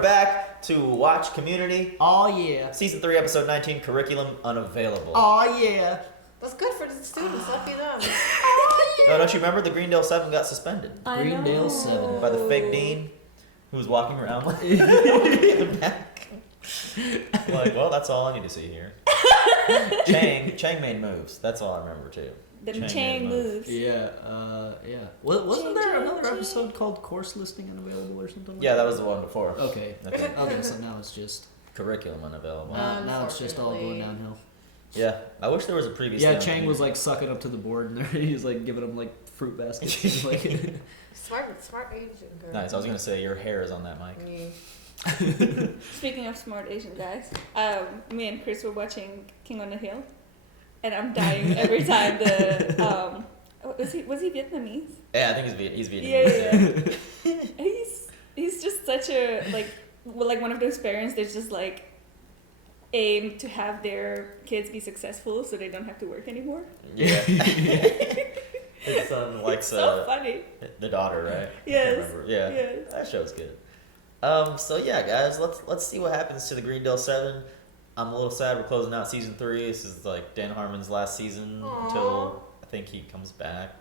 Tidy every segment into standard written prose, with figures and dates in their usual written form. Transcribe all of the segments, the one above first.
are back to watch Community. Oh yeah. Season 3, episode 19, Curriculum Unavailable. Oh yeah. That's good for the students. Lucky them. Oh, don't you remember the Greendale 7 got suspended? Greendale 7. By the fake dean who was walking around like in the back. Like, well, that's all I need to see here. Chang made moves. That's all I remember too. Chang moves. Yeah, yeah. Wasn't there another episode called Course Listing Unavailable or something like Yeah, that was the one before. Okay. Okay. Okay, so now it's just... Curriculum Unavailable. Now it's just all going downhill. Yeah, I wish there was a previous. Yeah, Chang was like sucking up to the board, and there he's like giving him like fruit baskets. He's like, smart Asian girl. Nice. I was gonna say your hair is on that mic. Yeah. Speaking of smart Asian guys, me and Chris were watching King on the Hill, and I'm dying every time the was he Vietnamese? Yeah, I think he's Vietnamese. Yeah. he's just such a like one of those parents that's just like aim to have their kids be successful so they don't have to work anymore. Yeah. His son likes so funny. The daughter, right? Yes. Yeah. That show's good. So yeah, guys, let's see what happens to the Greendale 7. I'm a little sad we're closing out season 3. This is like Dan Harmon's last season until I think he comes back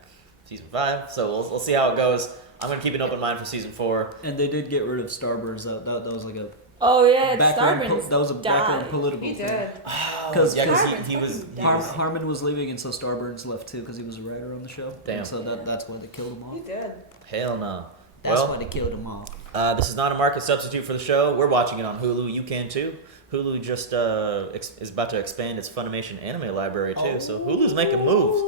season 5. So we'll see how it goes. I'm gonna keep an open mind for season 4. And they did get rid of Starburns. That was like a Starburns that was a background political He thing. did. Because he was Harmon was leaving, and so Starburns left too because he was a writer on the show. Damn. And so that's why they killed him off. He did. Hell no. That's why they killed him off. This is not a market substitute for the show. We're watching it on Hulu. You can too. Hulu just is about to expand its Funimation anime library too. So Hulu's making moves.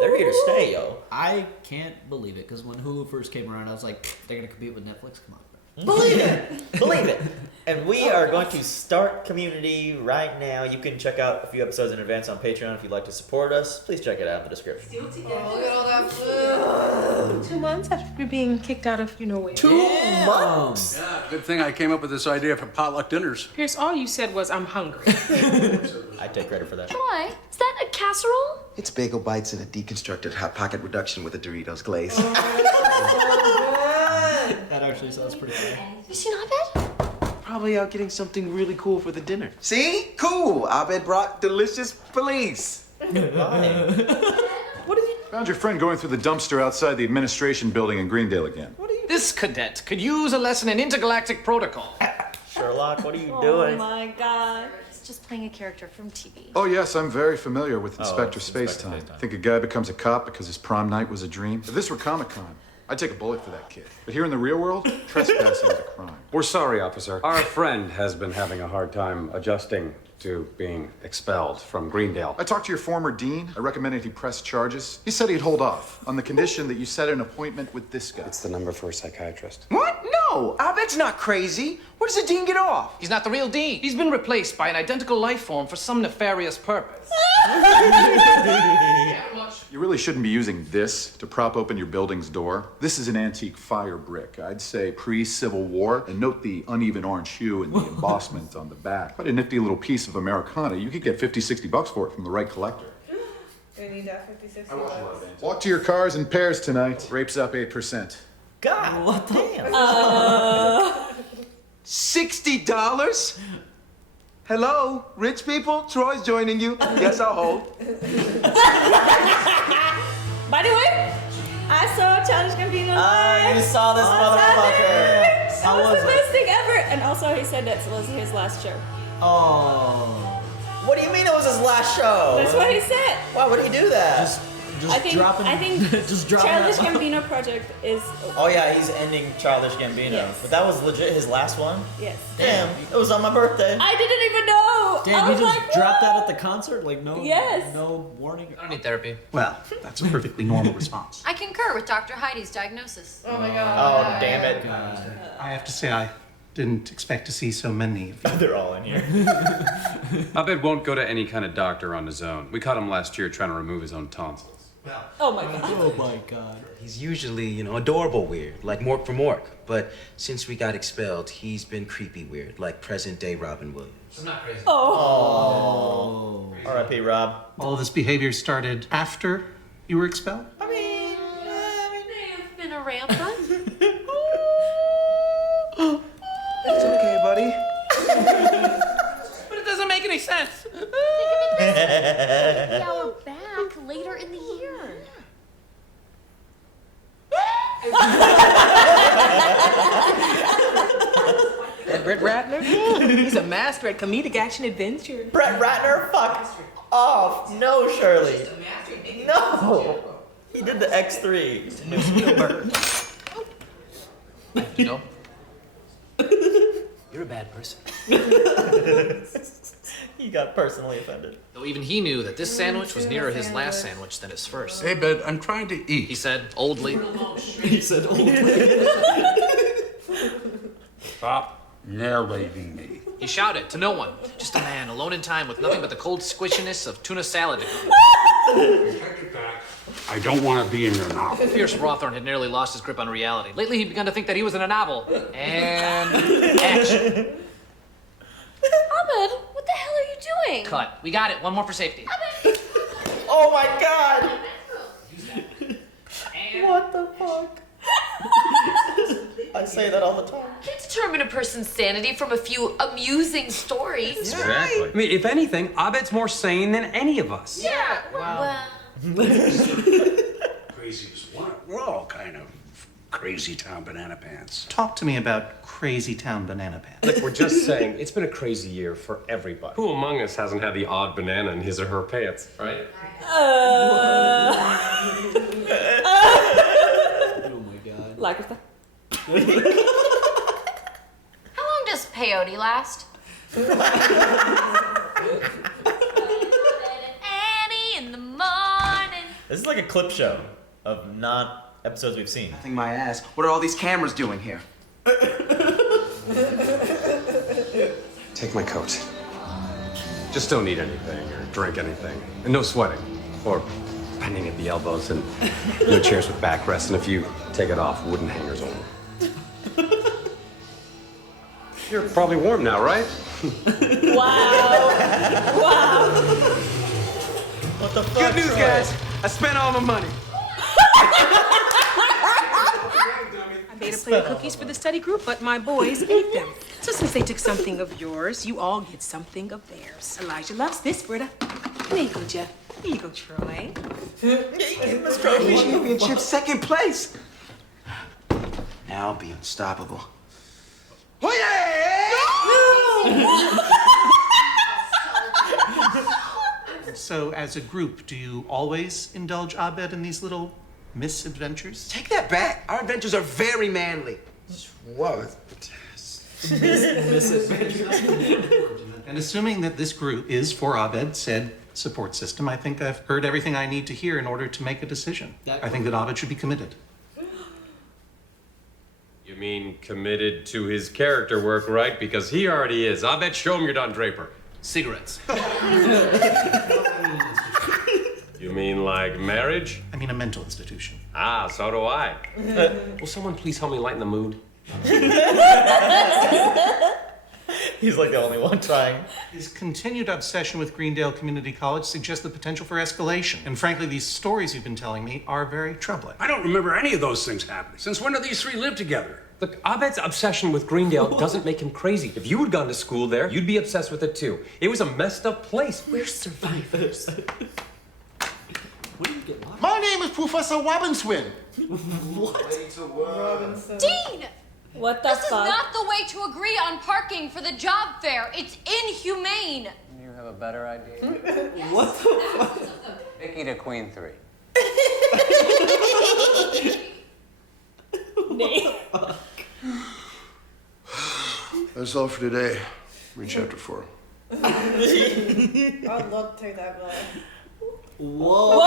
They're here to stay, yo. I can't believe it because when Hulu first came around, I was like, they're gonna compete with Netflix. Come on. Believe it. And we are going to start Community right now. You can check out a few episodes in advance on Patreon if you'd like to support us. Please check it out in the description. Oh, look at all that food. 2 months after being kicked out of where. 2 months? Yeah, good thing I came up with this idea for potluck dinners. Pierce, all you said was, I'm hungry. I take credit for that. Why? Is that a casserole? It's bagel bites and a deconstructed Hot Pocket reduction with a Doritos glaze. That actually sounds pretty funny. Is she not bad? Probably out getting something really cool for the dinner. See? Cool. Abed brought delicious police. What is he? Found your friend going through the dumpster outside the administration building in Greendale again. This cadet could use a lesson in intergalactic protocol. Sherlock, what are you Oh doing? my god. It's just playing a character from TV. Oh, yes, I'm very familiar with Inspector it's Spacetime. Inspector Spacetime. Think a guy becomes a cop because his prom night was a dream? If this were Comic-Con, I'd take a bullet for that kid. But here in the real world, trespassing is a crime. We're sorry, officer. Our friend has been having a hard time adjusting to being expelled from Greendale. I talked to your former dean. I recommended he press charges. He said he'd hold off on the condition that you set an appointment with this guy. It's the number for a psychiatrist. What? No, Abed's not crazy. Where does the dean get off? He's not the real dean. He's been replaced by an identical life form for some nefarious purpose. You really shouldn't be using this to prop open your building's door. This is an antique fire brick. I'd say pre-Civil War. And note the uneven orange hue and the embossment on the back. Quite a nifty little piece of Americana. You could get $50-$60 for it from the right collector. We need that 56 bucks. Walk to your cars in pairs tonight. Rape's up 8%. God, What the? damn. $60? Hello, rich people? Troy's joining you. Yes, I'll hold. By the way, I saw Childish Gambino You live. saw this motherfucker. That was the best thing ever. And also, he said that was his last show. Oh. What do you mean it was his last show? That's what he said. Why would he do that? Just I think just dropping Childish that. Gambino project is. Oh yeah, he's ending Childish Gambino. Yes. But that was legit his last one? Yes. Damn, it was on my birthday. I didn't even know. Damn, I he was just like, dropped what? that at the concert? Like, no Yes. no warning? I don't need therapy. Well, that's a perfectly normal response. I concur with Dr. Heidi's diagnosis. Oh my god. Oh, damn it. I have to say, I didn't expect to see so many of you. They're all in here. Abed won't go to any kind of doctor on his own. We caught him last year trying to remove his own tonsils. Oh my god. Oh my god. He's usually, adorable weird, like Mork from Mork. But since we got expelled, he's been creepy weird, like present-day Robin Williams. I'm not crazy. Oh. R.I.P. Rob. All this behavior started after you were expelled? May have been a rampant. It's okay, Yeah, we're back later in the year. That Brett Ratner? He's a master at comedic action adventure. Brett Ratner? Fuck off. No, Shirley. No. He did the X3 to New Spielberg. You know? You're a bad person. He got personally offended. Though even he knew that this sandwich was nearer his last sandwich than his first. Hey, bud, I'm trying to eat. He said, oldly. He said, "Oldly." Stop narrating me. He shouted to no one. Just a man alone in time with nothing but the cold squishiness of tuna salad. Take it back. I don't want to be in your novel. Fierce Rawthorne had nearly lost his grip on reality. Lately, he'd begun to think that he was in a novel. And action. Abed, what the hell are you doing? Cut. We got it. One more for safety. Oh my god! What the fuck? I say that all the time. You can't determine a person's sanity from a few amusing stories. Exactly. I mean, if anything, Abed's more sane than any of us. Yeah, well. Crazy as what? We're all kind of crazy town banana pants. Talk to me about Crazy Town Banana Pants. Look, we're just saying, it's been a crazy year for everybody. Who among us hasn't had the odd banana in his or her pants, right? Oh my god. Like that. How long does peyote last? Annie in the morning. This is like a clip show of not episodes we've seen. Nothing my ass. What are all these cameras doing here? Take my coat. Just don't eat anything or drink anything. And no sweating. Or bending at the elbows and no chairs with backrest. And if you take it off, wooden hangers only. You're probably warm now, right? Wow. Wow. What the fuck? Good news, guys. I spent all my money. I made a plate of cookies for the study group, but my boys ate them. So since they took something of yours, you all get something of theirs. Elijah loves this, Britta. Here you go, Jeff. Here you go, Troy. Championship, second place. Now I'll be unstoppable. Oh yeah! So, as a group, do you always indulge Abed in these little misadventures? Take that back. Our adventures are very manly. Whoa. And assuming that this group is, for Abed, said support system, I think I've heard everything I need to hear in order to make a decision. I think that Abed should be committed. You mean committed to his character work, right? Because he already is. Abed, show him your Don Draper. Cigarettes. You mean like marriage? I mean a mental institution. Ah, so do I. Will someone please help me lighten the mood? He's like the only one trying. His continued obsession with Greendale Community College suggests the potential for escalation. And frankly, these stories you've been telling me are very troubling. I don't remember any of those things happening. Since when do these three live together? Look, Abed's obsession with Greendale doesn't make him crazy. If you had gone to school there, you'd be obsessed with it too. It was a messed up place. We're survivors. What do you get lost? My name is Professor Robinswin. Dean! What the This is fuck? not the way to agree on parking for the job fair. It's inhumane. You have a better idea? What the fuck? Mickey to Queen 3. That's all for today. Read chapter 4. I'd love to take that back. Whoa.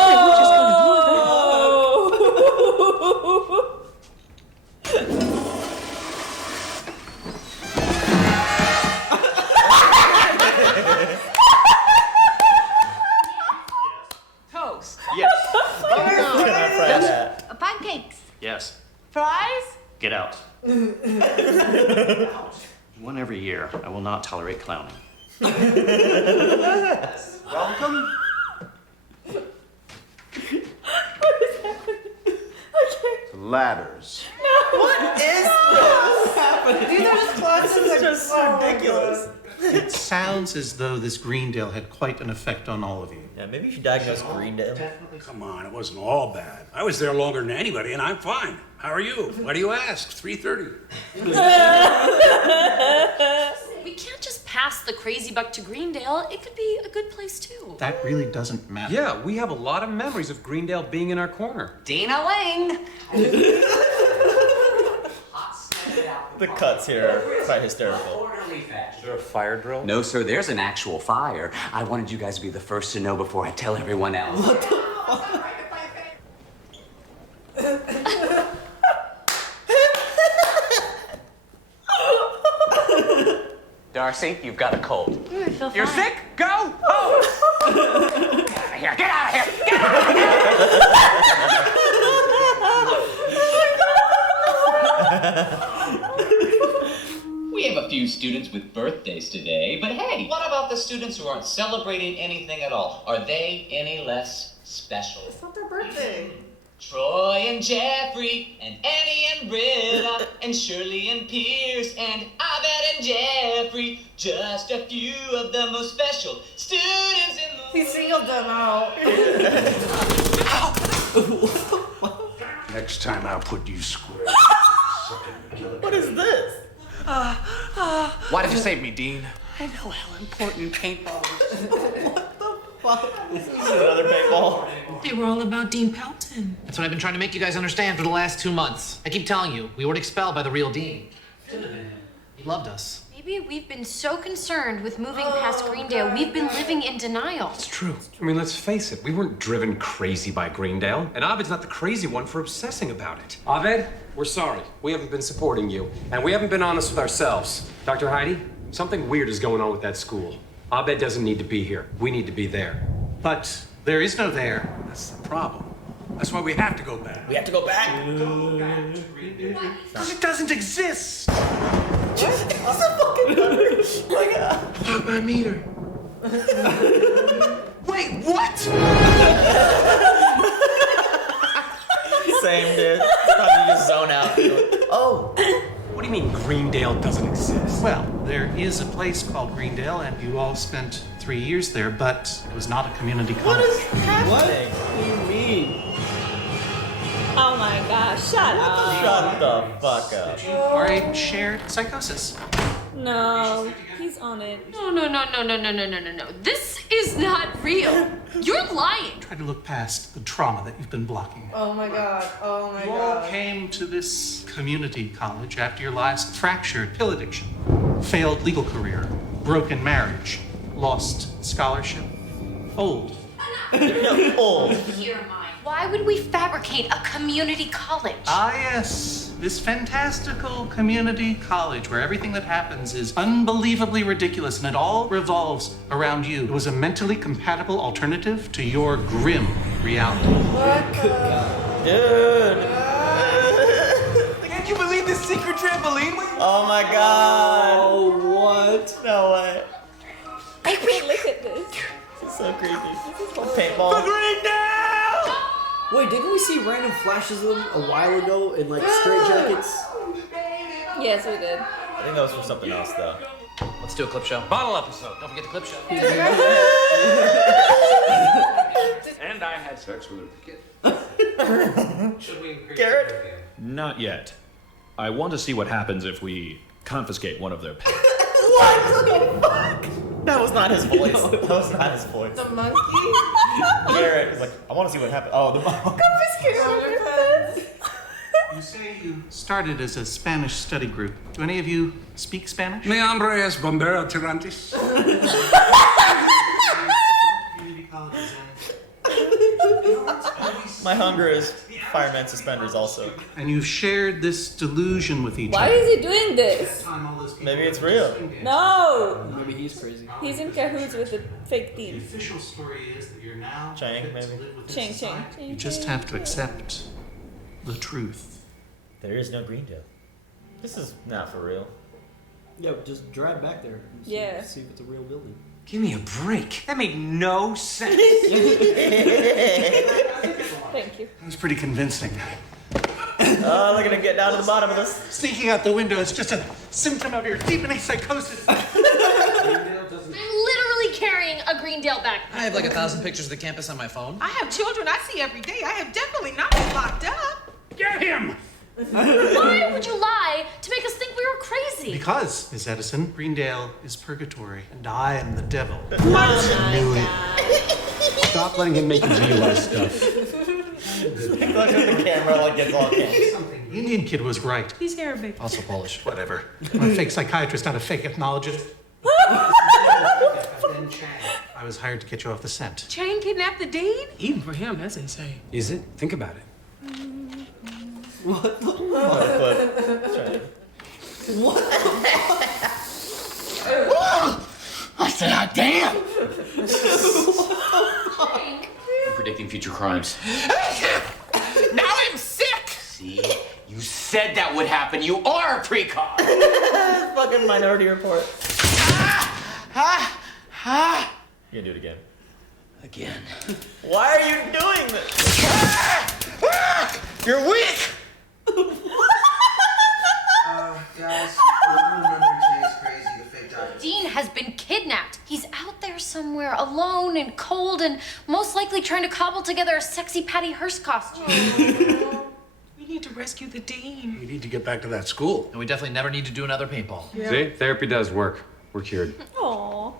Toast. Yes. Pancakes. Yes. Fries? Get out. One every year. I will not tolerate clowning. Welcome. Ladders. What is this? These are just classes. This is just ridiculous. It sounds as though this Greendale had quite an effect on all of you. Yeah, maybe you should diagnose Greendale. Come on, it wasn't all bad. I was there longer than anybody, and I'm fine. How are you? Why do you ask? 3:30. We can't just pass the crazy buck to Greendale. It could be a good place too. That really doesn't matter. Yeah, we have a lot of memories of Greendale being in our corner. Dana Lang. The cuts here are quite hysterical. Is there a fire drill? No, sir, there's an actual fire. I wanted you guys to be the first to know before I tell everyone else. What the Darcy, you've got a cold. I feel You're fine. sick? Go home! Get out of here! Get out of here! Get out of here! We have a few students with birthdays today, but hey, what about the students who aren't celebrating anything at all? Are they any less special? It's not their birthday. Troy and Jeffrey and Annie and Rita and Shirley and Pierce and Abed and Jeffrey, just a few of the most special students in the He singled them out. Next time I'll put you square. What is this? Why did you save me, Dean? I know how important paintball is. This is another paintball. They were all about Dean Pelton. That's what I've been trying to make you guys understand for the last 2 months. I keep telling you, we weren't expelled by the real Dean. He loved us. Maybe we've been so concerned with moving past Greendale, we've been living in denial. It's true. I mean, let's face it, we weren't driven crazy by Greendale, and Abed's not the crazy one for obsessing about it. Abed, we're sorry. We haven't been supporting you, and we haven't been honest with ourselves. Dr. Heidi, something weird is going on with that school. Abed doesn't need to be here. We need to be there. But there is no there. That's the problem. That's why we have to go back. We have to go back. Because it doesn't exist. He's a fucking nerd. Like, Pop my meter. Wait, what? Same, dude. Probably just zone out. Oh. What do you mean Greendale doesn't exist? Well, there is a place called Greendale, and you all spent 3 years there, but it was not a community college. What is happening? What do you mean? Oh my gosh, shut up. Shut the fuck up. Are a shared psychosis. No, he's on it. No. This is not real. You're lying. Try to look past the trauma that you've been blocking. Oh my god. Oh my You all god. came to this community college after your lives fractured pill addiction, failed legal career, broken marriage, lost scholarship, old. Old. Why would we fabricate a community college? Ah, yes. This fantastical community college where everything that happens is unbelievably ridiculous and it all revolves around you. It was a mentally compatible alternative to your grim reality. Dude. Can't you believe this secret trampoline? Oh my god. Oh, what? No way. I can't look at this. It's so creepy. Paintball. Wait, didn't we see random flashes of them a while ago in like straight jackets? Yes, we did. I think that was for something else though. Let's do a clip show. Bottle episode. Don't forget the clip show. And I had sex with a kid. Garrett? Not yet. I want to see what happens if we confiscate one of their pets. What the fuck? That was not his voice. That was not his voice. The monkey? Garrett was like, I want to see what happened. Oh, the monkey. You say you started as a Spanish study group. Do any of you speak Spanish? Mi hombre es bombero tirantes. My hunger is fireman suspenders also. And you shared this delusion with each Why other. is he doing this? Maybe it's real. No! Maybe he's crazy. He's in cahoots with the fake The thief. official story is that you're now Chang, maybe. Ching. You just have to accept the truth. There is no Greendale. This is not for real. Yeah, just drive back there. And see, Yeah. See if it's a real building. Give me a break. That made no sense. Thank you. It was pretty convincing. Oh, look at it get down to the bottom of this. Sneaking out the window is just a symptom of your deepening psychosis. a Greendale backpack. I have like 1,000 pictures of the campus on my phone. I have children I see every day. I have definitely not been locked up. Get him! Why would you lie to make us think we were crazy? Because, Miss Edison, Greendale is purgatory, and I am the devil. Knew it. Stop letting him make you realize stuff. Look at the camera like it's all camera. The Indian kid was right. He's Arabic. Also Polish. Whatever. I'm a fake psychiatrist, not a fake ethnologist. I was hired to get you off the scent. Chang kidnapped the dean? Even for him, that's insane. Is it? Think about it. What the What? I said, "Ah, damn!" I'm predicting future crimes. Now I'm sick! See? You said that would happen. You are a precog! Fucking Minority Report. You can do it again. Again. Why are you doing this? You're weak! Guys, remember Jay's crazy, the fake doctor. Dean has been kidnapped. He's out there somewhere, alone and cold, and most likely trying to cobble together a sexy Patty Hearst costume. We need to rescue the dean. We need to get back to that school. And we definitely never need to do another paintball. Yeah. See? Therapy does work. We're cured. Aww.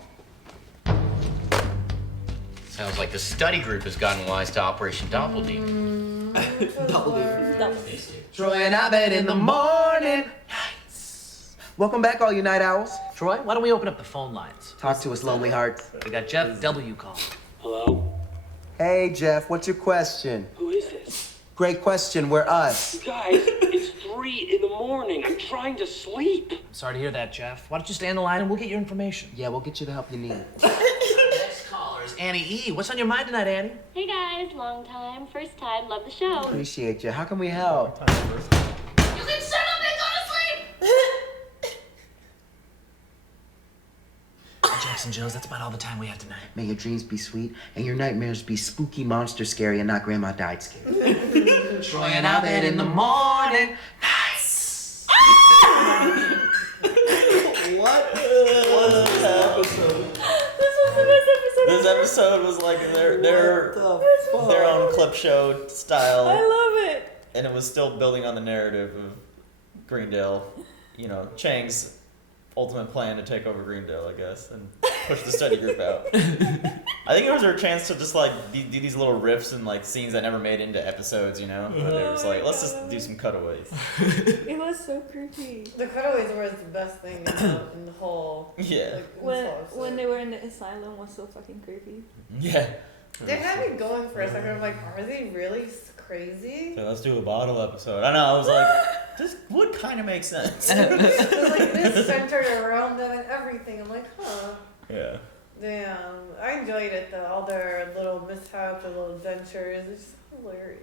Sounds like the study group has gotten wise to Operation Doppeldean. Troy and Abed in the morning. Nice. Welcome back, all you night owls. Troy, why don't we open up the phone lines? Talk to us, lonely hearts. We got Jeff W. calling. Hello? Hey, Jeff, what's your question? Who is this? Great question, we're us. Guys, it's 3 in the morning. I'm trying to sleep. Sorry to hear that, Jeff. Why don't you stay on the line and we'll get your information? Yeah, we'll get you the help you need. Next caller is Annie E. What's on your mind tonight, Annie? Hey guys, long time, first time, love the show. Appreciate you. How can we help? You can shut up and go to sleep! Jackson Jones, that's about all the time we have tonight. May your dreams be sweet and your nightmares be spooky, monster scary, and not grandma died scary. Troy and Abed in the morning. Nice. What episode? This was the best episode. This episode was like their own clip show style. I love it. And it was still building on the narrative of Greendale, you know, Chang's ultimate plan to take over Greendale, I guess, and push the study group out. I think it was her chance to just like do these little riffs and like scenes that never made into episodes, you know? And they were just like, let's just do some cutaways. It was so creepy. The cutaways were the best thing in the whole. Yeah. Like, When they were in the asylum was so fucking creepy. Yeah. They had me going for a second. I'm like, are they really crazy? So let's do a bottle episode. I know, I was like, this would kind of make sense. It was like it is centered around them and everything. I'm like, huh. Yeah. Damn. I enjoyed it though. All their little mishaps, their little adventures. It's just hilarious.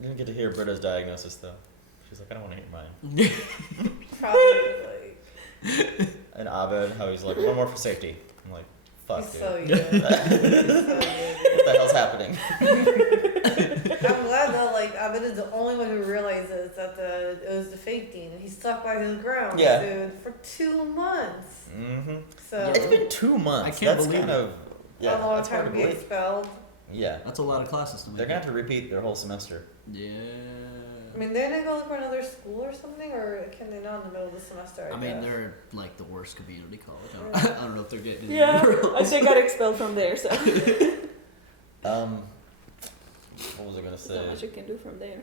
You didn't get to hear Britta's diagnosis though. She's like, I don't want to hear mine. Probably like. And Abed, how he's like, one more for safety. I'm like, fuck, He's dude. so good. He's so good. What the hell's happening? I'm glad that like Abed is the only one who realizes that it was the fake dean and he's stuck by his ground, Yeah. dude, for 2 months. Mm-hmm. So It's been 2 months. I can't That's believe kind it. of yeah. a long That's hard time to to be believe. expelled. Yeah. That's a lot of classes to make. They're gonna have to repeat their whole semester. Yeah. I mean, they're gonna go look for another school or something, or can they not in the middle of the semester? I mean, guess? they're like the worst community college. I don't know if they're getting it. Yeah, I think I got expelled from there, so. What was I gonna There's say? not much you can do from there.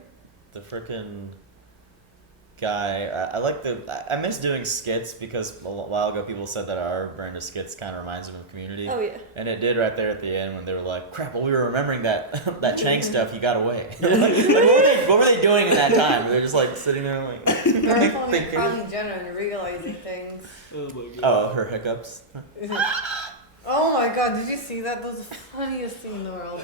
The frickin' guy. I like I miss doing skits because a while ago people said that our brand of skits kind of reminds them of Community. Oh, yeah. And it did right there at the end when they were like, "Crap! Well, we were remembering that that Chang stuff. He got away." like, what were they doing in that time? They're just like sitting there like. They're probably Kylie Jenner and realizing things. Oh my god. Oh, her hiccups. Oh my god, did you see that? That was the funniest thing in the world.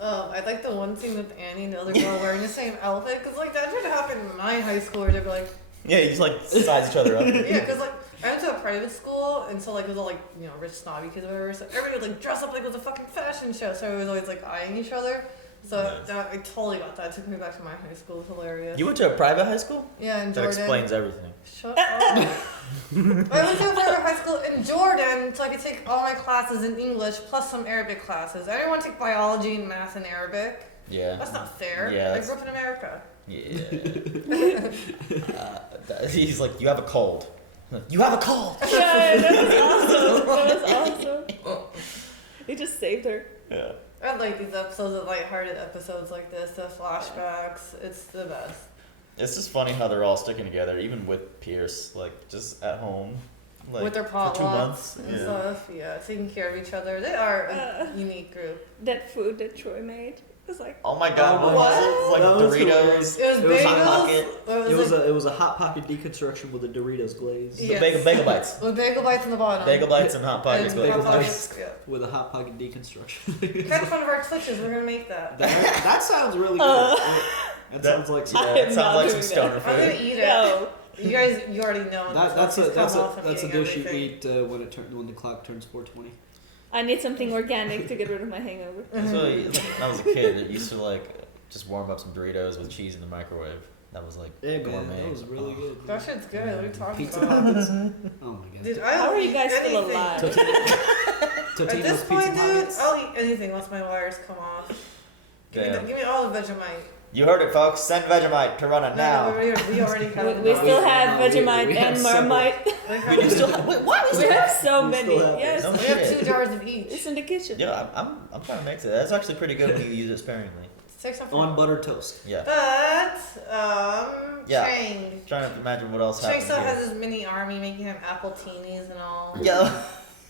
I like the one scene with Annie and the other girl wearing the same outfit, because like that should happen in my high school where they'd be like, Yeah, you just like size each other up. yeah, because like I went to a private school, and so like it was all like, you know, rich snobby kids or whatever, so everybody would like dress up like it was a fucking fashion show, so everybody was always like eyeing each other. So I totally got that. It took me back to my high school. It was hilarious. You went to a private high school? Yeah, in That Jordan. explains everything. Shut up. I went to a private high school in in Jordan so I could take all my classes in English plus some Arabic classes. I didn't want to take biology and math and Arabic. Yeah. That's not fair. Yeah, I grew up in America. Yeah. He's like, you have a cold. You have a cold. Yeah, that was awesome. He just saved her. Yeah. I like these episodes, the lighthearted episodes like this, the flashbacks. It's the best. It's just funny how they're all sticking together, even with Pierce, like just at home, like with their for 2 months. potlucks and stuff. Yeah, taking care of each other. They are a unique group. That food that Troy made was like. Oh my god, what was it? It was like That was Doritos. hilarious. It was Hot Pocket. It was a hot pocket deconstruction with a Doritos glaze. The bagel bites. With bagel bites in the bottom. Bagel bites and Hot Pockets. And Hot Pockets, yeah. With a hot pocket deconstruction. Kind of fun of our Twitches. We're gonna make that. That sounds really good. That sounds like some. It sounds like some stoner food. I'm gonna eat it. No. You guys, you already know. That's a dish you eat. eat when the clock turns 4:20. I need something organic to get rid of my hangover. So, like, when I was a kid, it used to like just warm up some Doritos with cheese in the microwave. That was like gourmet. That was really good. That shit's good. What are you talking Pizza about? pockets. Oh my god. Dude, How are you guys still anything. alive? At this point, dude, I'll eat anything once my wires come off. Give me all the Vegemite. You heard it, folks. Send Vegemite to Run It now. No, we already have We still have Vegemite and Marmite. We still have. Wait, what? We have so many. Yes. No We have shit. 2 jars of each. It's in the kitchen. Yeah, I'm trying to mix it. That's actually pretty good when you use it sparingly. Take some On buttered toast. Yeah. But, Yeah. Chang. Trying to imagine what else Chang happened. still here. has his mini army making him appletinies and all. Yeah.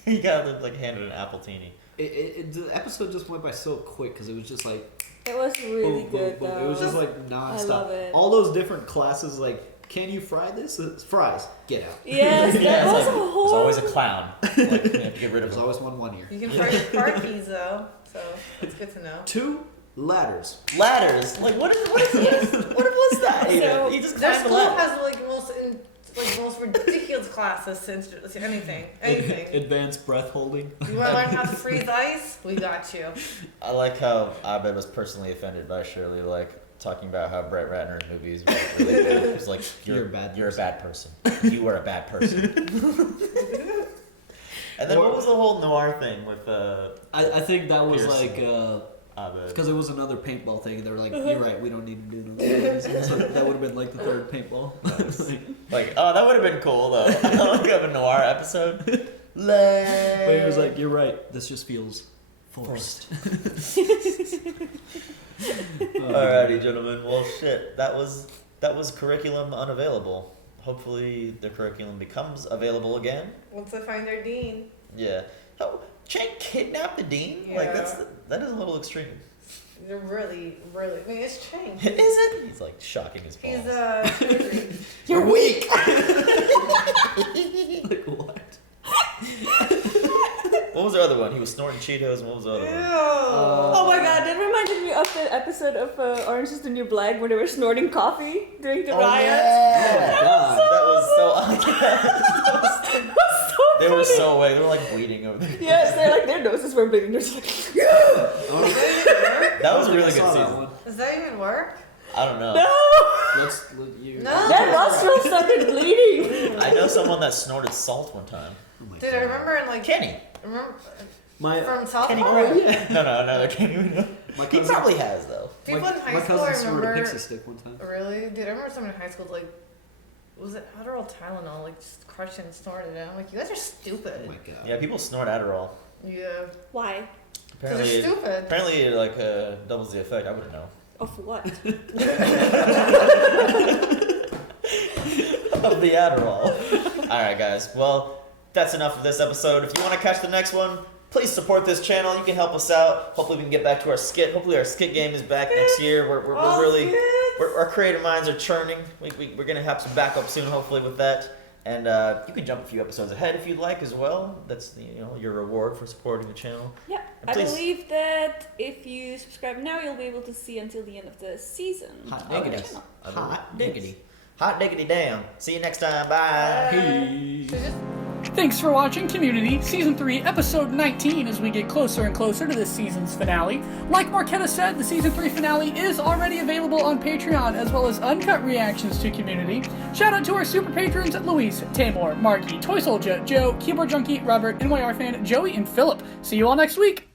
He got like handed an Appletini. The episode just went by so quick because it was just like. It was really good boom. though. It was just like nonstop. I love it. All those different classes, like, can you fry this? Fries. Get out. Yes, that was like, a whole. There's always a clown. Like, you have to get rid of There's him. always one ear. You can fry your car keys though, so it's good to know. 2 ladders. Ladders. Like what is this? What was that? So, he just Their climbed the school ladder. has most ridiculous classes since anything. Advanced breath holding. You want to learn how to freeze ice? We got you. I like how Abed was personally offended by Shirley, like talking about how Brett Ratner's movies were really good. It was like you're a bad person. You are a bad person. And then what was the whole noir thing with I think that was Pierce like Abed? because it was another paintball thing. They were like, "You're right, we don't need to do another one." So that would have been like the 3rd paintball. Like, oh, that would have been cool though. Like have a noir episode. But he was like, "You're right. This just feels forced." Alrighty, gentlemen. Well, shit. That was Curriculum Unavailable. Hopefully, the curriculum becomes available again. Once they find their dean. Yeah. Oh, Chang kidnapped the dean? Yeah. Like that is a little extreme. They're really. I mean, it's Chang. Is it? He's like shocking his balls. He's You're weak. Like what? What was the other one? He was snorting Cheetos, and what was the other one? Oh my god, that reminded me of the episode of Orange is the New Black where they were snorting coffee during the riots. Yeah. Oh That was so. They were so away. They were like bleeding over there. Yes, they're like, their noses were bleeding. They're just like, yeah! That was a really good season. Does that even work? I don't know. No! That nostril started bleeding. I know someone that snorted salt one time. Dude, I remember in like Kenny. From South Kenny Park. Grant. No, Kenny. He probably has though. People in high my school, cousin I snorted a remember. pixie stick one time. Really? Dude, I remember someone in high school like, was it Adderall, Tylenol, like just crushed it and snorted it. I'm like, you guys are stupid. Oh my god. Yeah, people snort Adderall. Yeah. Why? Because they're stupid. Apparently, it like doubles the effect. I wouldn't know. Of what? Of the Adderall. All right, guys. Well, that's enough of this episode. If you want to catch the next one, please support this channel. You can help us out. Hopefully, we can get back to our skit. Hopefully, our skit game is back next year. We're really our creative minds are churning. We're gonna have some backup soon, hopefully, with that. And you can jump a few episodes ahead if you'd like as well. That's your reward for supporting the channel. Yeah, I believe that if you subscribe now, you'll be able to see until the end of the season. Hot on the diggity. channel. Hot diggity. Hot diggity damn. See you next time. Bye. Hey. Thanks for watching Community Season 3, Episode 19 as we get closer and closer to this season's finale. Like Marquetta said, the Season 3 finale is already available on Patreon, as well as uncut reactions to Community. Shout out to our super patrons Luis, Tamor, Marky, Toy Soldier, Joe, Keyboard Junkie, Robert, NYR Fan, Joey, and Philip. See you all next week!